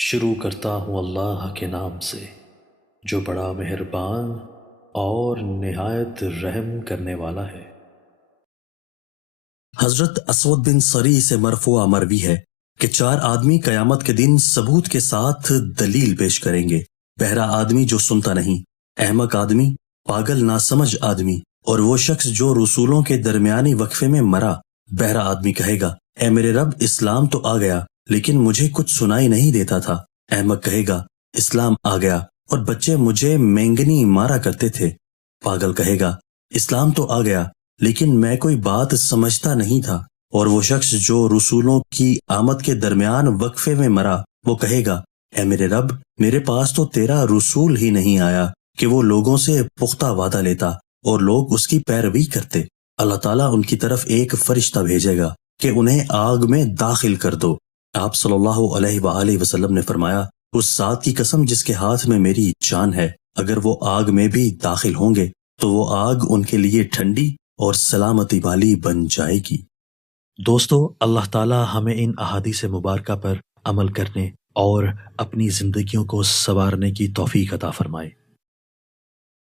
شروع کرتا ہوں اللہ کے نام سے جو بڑا مہربان اور نہایت رحم کرنے والا ہے۔ حضرت اسود بن صری سے مرفوع مروی ہے کہ 4 آدمی قیامت کے دن ثبوت کے ساتھ دلیل پیش کریں گے۔ بہرا آدمی جو سنتا نہیں، احمق آدمی، پاگل ناسمجھ آدمی، اور وہ شخص جو رسولوں کے درمیانی وقفے میں مرا۔ بہرا آدمی کہے گا، اے میرے رب، اسلام تو آ گیا لیکن مجھے کچھ سنائی نہیں دیتا تھا۔ احمق کہے گا، اسلام آ گیا اور بچے مجھے مینگنی مارا کرتے تھے۔ پاگل کہے گا، اسلام تو آ گیا لیکن میں کوئی بات سمجھتا نہیں تھا۔ اور وہ شخص جو رسولوں کی آمد کے درمیان وقفے میں مرا، وہ کہے گا، اے میرے رب، میرے پاس تو تیرا رسول ہی نہیں آیا کہ وہ لوگوں سے پختہ وعدہ لیتا اور لوگ اس کی پیروی کرتے۔ اللہ تعالیٰ ان کی طرف ایک فرشتہ بھیجے گا کہ انہیں آگ میں داخل کر دو۔ آپ صلی اللہ علیہ وآلہ وسلم نے فرمایا، اس ذات کی قسم جس کے ہاتھ میں میری جان ہے، اگر وہ آگ میں بھی داخل ہوں گے تو وہ آگ ان کے لیے ٹھنڈی اور سلامتی والی بن جائے گی۔ دوستو، اللہ تعالی ہمیں ان احادیث مبارکہ پر عمل کرنے اور اپنی زندگیوں کو سنوارنے کی توفیق عطا فرمائے۔